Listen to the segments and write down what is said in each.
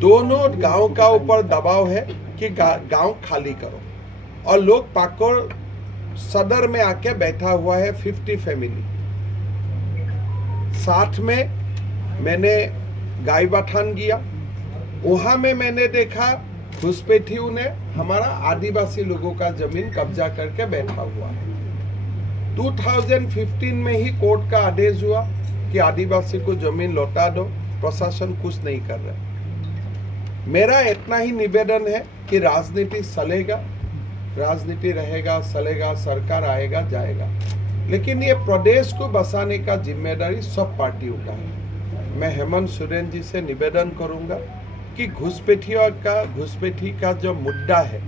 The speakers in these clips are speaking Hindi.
दोनों गांव का ऊपर दबाव है कि गांव खाली करो, और लोग पाकुड़ सदर में आके बैठा हुआ है 50 फैमिली। साथ में मैंने गाईबाठान गया, वहां में मैंने देखा घुसपैठियों ने हमारा आदिवासी लोगों का जमीन कब्जा करके बैठा हुआ है। 2015 में ही कोर्ट का आदेश हुआ कि आदिवासी को जमीन लौटा दो, प्रशासन कुछ नहीं कर रहा। मेरा इतना ही निवेदन है कि राजनीति चलेगा, राजनीति रहेगा, चलेगा, सरकार आएगा जाएगा, लेकिन ये प्रदेश को बसाने का जिम्मेदारी सब पार्टियों का है। मैं हेमंत सोरेन जी से निवेदन करूंगा कि घुसपैठी का जो मुद्दा है,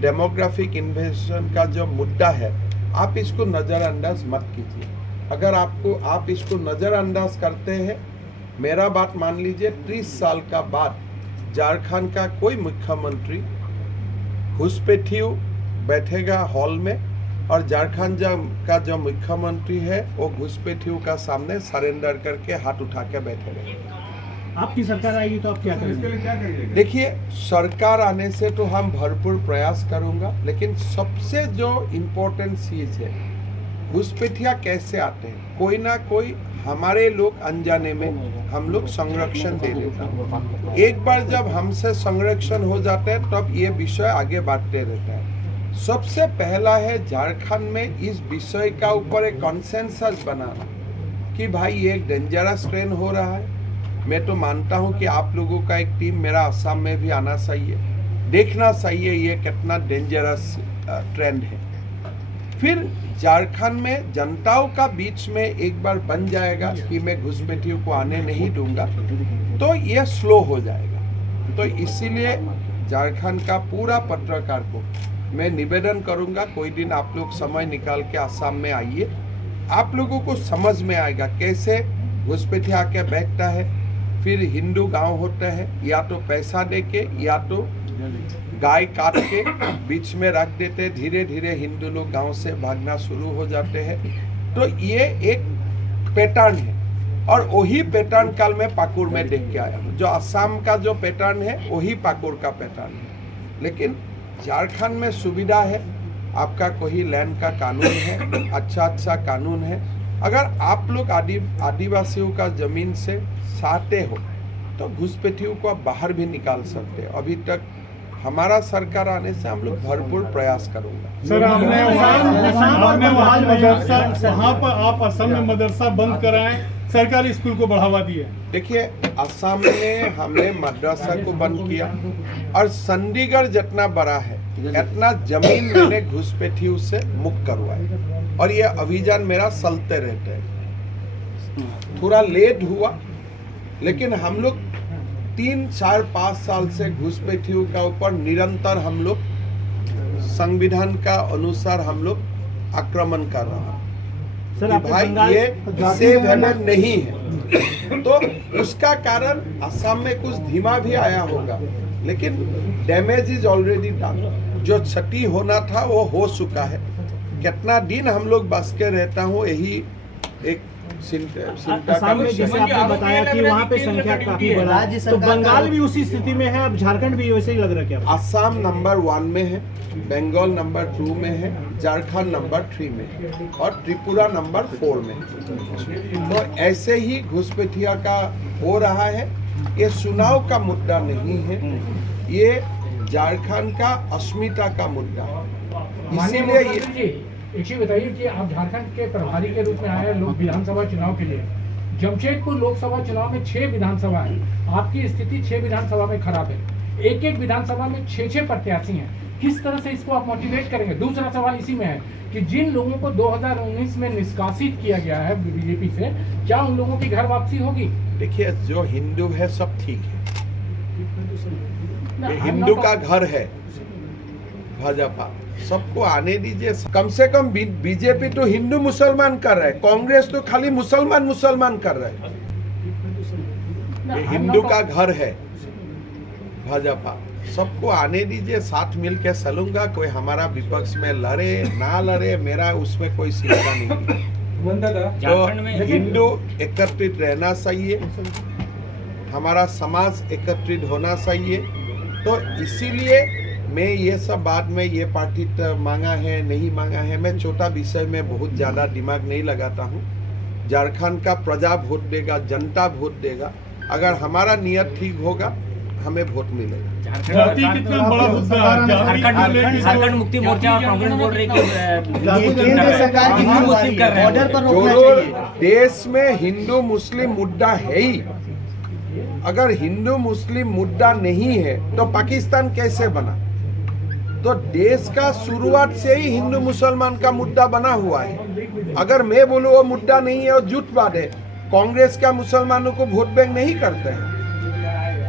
डेमोग्राफिक इन्वेजन का जो मुद्दा है, आप इसको नज़रअंदाज मत कीजिए। अगर आप इसको नज़रअंदाज करते हैं, मेरा बात मान लीजिए, 30 साल का बाद झारखंड का कोई मुख्यमंत्री घुसपैठियों बैठेगा हॉल में, और झारखंड का जो मुख्यमंत्री है वो घुसपैठियों का सामने सरेंडर करके हाथ उठा के बैठे रहेंगे। आपकी सरकार आएगी तो आप क्या करेंगे? देखिए, सरकार आने से तो हम भरपूर प्रयास करूंगा, लेकिन सबसे जो इम्पोर्टेंट चीज है, घुसपैठिया कैसे आते हैं, कोई ना कोई हमारे लोग अनजाने में हम लोग संरक्षण दे देते हैं। एक बार जब हमसे संरक्षण हो जाते हैं तब ये विषय आगे बढ़ते रहता है। सबसे पहला है झारखंड में इस विषय का ऊपर एक कंसेंसस बनाना कि भाई ये एक डेंजरस ट्रेंड हो रहा है। मैं तो मानता हूं कि आप लोगों का एक टीम मेरा असम में भी आना चाहिए, देखना चाहिए ये कितना डेंजरस ट्रेंड है। फिर झारखंड में जनताओं का बीच में एक बार बन जाएगा कि मैं घुसपैठियों को आने नहीं दूंगा, तो ये स्लो हो जाएगा। तो इसीलिए झारखंड का पूरा पत्रकार को मैं निवेदन करूंगा, कोई दिन आप लोग समय निकाल के असम में आइए, आप लोगों को समझ में आएगा कैसे घुसपैठी आके बैठता है। फिर हिंदू गांव होता है, या तो पैसा दे के या तो गाय काट के बीच में रख देते, धीरे धीरे हिंदू लोग गांव से भागना शुरू हो जाते हैं। तो ये एक पैटर्न है, और वही पैटर्न कल मैं पाकुड़ में देख के आया हूँ। जो असम का जो पैटर्न है वही पाकुड़ का पैटर्न है। लेकिन झारखंड में सुविधा है, आपका कोई लैंड का कानून है, अच्छा कानून है। अगर आप लोग आदिवासियों का जमीन से चाहते हो तो घुसपैठियों को आप बाहर भी निकाल सकते हो। अभी तक हमारा सरकार आने से हम लोग भरपूर प्रयास करूंगा। सर, आपने वहाँ पर आप असम में मदरसा बंद कराएं, सरकारी स्कूल को बढ़ावा दिए। देखिए, असम में हमने मदरसा को बंद किया, और चंडीगढ़ जितना बड़ा है इतना जमीन मैंने घुसपैठियों से मुक्त करवाया, और ये अभियान मेरा चलते रहता है। थोड़ा लेट हुआ, लेकिन हम लोग 3, 4, 5 साल से घुसपैठियों का ऊपर निरंतर हम लोग संविधान का अनुसार हम लोग आक्रमण कर रहा है कि भाई ये सेफ हेवन नहीं है। तो उसका कारण असम में कुछ धीमा भी आया होगा, लेकिन डैमेज इज ऑलरेडी डन। जो क्षति होना था वो हो चुका है। कितना दिन हम लोग बस के रहता हूँ, यही एक असम में जैसे आपने बताया कि वहाँ पे संख्या काफी बड़ा है, तो बंगाल भी उसी स्थिति में है, अब झारखंड भी वैसे ही लग रहा है क्या? असम नंबर 1 में है, बंगाल नंबर 2 में है, झारखंड नंबर 3 में है, और त्रिपुरा नंबर 4 में है। तो ऐसे ही घुसपैठिया का हो रहा है। ये चुनाव का मुद्दा नहीं है, ये झारखंड का अस्मिता का मुद्दा है। इसीलिए एक चीज बताइए कि आप झारखंड के प्रभारी के रूप में आए लोग विधानसभा चुनाव के लिए, जमशेदपुर लोकसभा चुनाव में 6 विधानसभा है, आपकी स्थिति 6 विधानसभा में खराब है, एक विधानसभा में 6 प्रत्याशी हैं, किस तरह से इसको आप मोटिवेट करेंगे? दूसरा सवाल इसी में है कि जिन लोगों को 2019 में निष्कासित किया गया है बीजेपी से, क्या उन लोगों की घर वापसी होगी? देखिए, जो हिंदू है सब ठीक है, हिंदू का घर है भाजपा, सबको आने दीजिए। कम से कम बीजेपी तो हिंदू मुसलमान कर रहा है, कांग्रेस तो खाली मुसलमान कर रहा है। हिंदू का घर है भाजपा, सबको आने दीजिए, साथ मिल के चलूंगा। कोई हमारा विपक्ष में लड़े ना लड़े, मेरा उसमें कोई चिंता नहीं। तो हिंदू एकत्रित रहना चाहिए, हमारा समाज एकत्रित होना चाहिए। तो इसीलिए मैं ये सब बाद में ये पार्टी मांगा है नहीं मांगा है, मैं छोटा विषय में बहुत ज़्यादा दिमाग नहीं लगाता हूँ। झारखंड का प्रजा वोट देगा, जनता वोट देगा। अगर हमारा नियत ठीक होगा हमें वोट मिलेगा। जाति कितना बड़ा मुद्दा है। झारखंड मुक्ति मोर्चा और कांग्रेस बोल रही कि केंद्र सरकार हिंदू मुस्लिम कर रहे हैं। बॉर्डर पर रोकना जो चाहिए। देश में हिंदू मुस्लिम मुद्दा है ही, अगर हिंदू मुस्लिम मुद्दा नहीं है तो पाकिस्तान कैसे बना? तो देश का शुरुआत से ही हिंदू मुसलमान का मुद्दा बना हुआ है। अगर मैं बोलूं वो मुद्दा नहीं है और झूठ बात है, कांग्रेस का मुसलमानों को वोट बैंक नहीं करते हैं।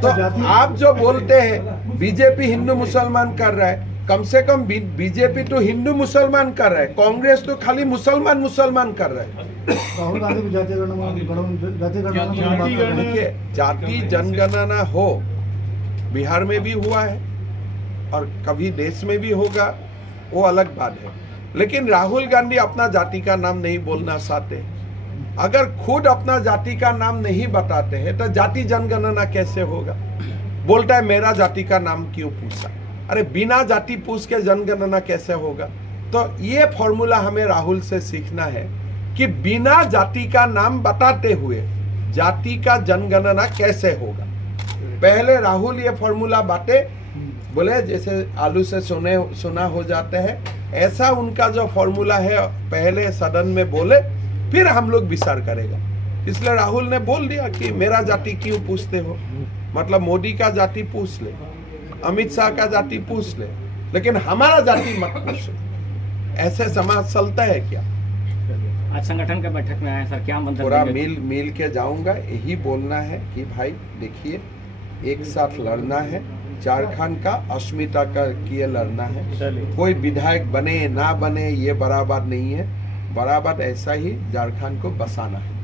तो आप जो बोलते हैं बीजेपी हिंदू मुसलमान कर रहा है, कम से कम बीजेपी तो हिंदू मुसलमान कर रहा है, कांग्रेस तो खाली मुसलमान मुसलमान कर रहा है। राहुल गांधी भी देखिए, जाति जनगणना हो, बिहार में भी हुआ है और कभी देश में भी होगा, वो अलग बात है। लेकिन राहुल गांधी अपना जाति का नाम नहीं बोलना चाहते। अगर खुद अपना जाति का नाम नहीं बताते हैं तो जाति जनगणना कैसे होगा? बोलता है मेरा जाति का नाम क्यों पूछा? अरे बिना जाति पूछ के जनगणना कैसे होगा? तो ये फॉर्मूला हमें राहुल से सीखना है कि बिना जाति का नाम बताते हुए जाति का जनगणना कैसे होगा। पहले राहुल ये फॉर्मूला बातें बोले जैसे आलू से सोना हो जाते हैं, ऐसा उनका जो फॉर्मूला है पहले सदन में बोले, फिर हम लोग विचार करेगा। इसलिए राहुल ने बोल दिया कि मेरा जाति क्यों पूछते हो, मतलब मोदी का जाति पूछ ले, अमित शाह का जाति पूछ ले, लेकिन हमारा जाति मत पूछ। ऐसे समाज चलता है क्या? आज संगठन के बैठक में आए सर, क्या मंतव्य? पूरा मिल के जाऊंगा, यही बोलना है कि भाई देखिए, एक साथ लड़ना है, झारखंड का अस्मिता का लिए लड़ना है। कोई विधायक बने ना बने ये बड़ा बात नहीं है, बड़ा बात ऐसा ही झारखंड को बसाना है।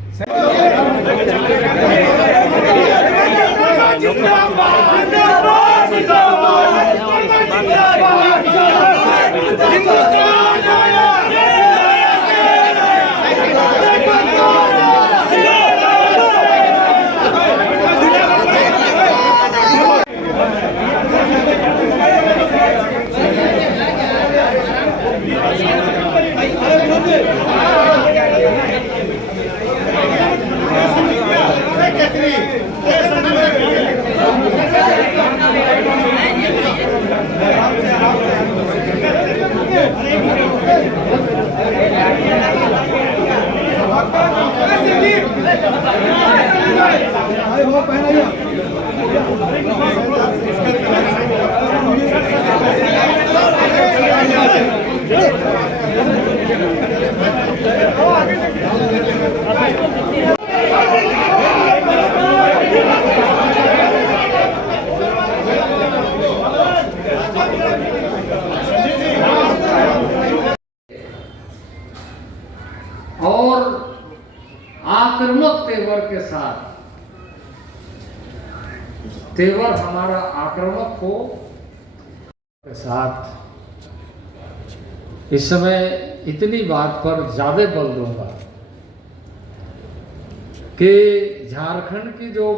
और आक्रामक तेवर के साथ, तेवर हमारा आक्रामक हो के साथ, इस समय इतनी बात पर ज्यादा बल दूंगा कि झारखंड की जो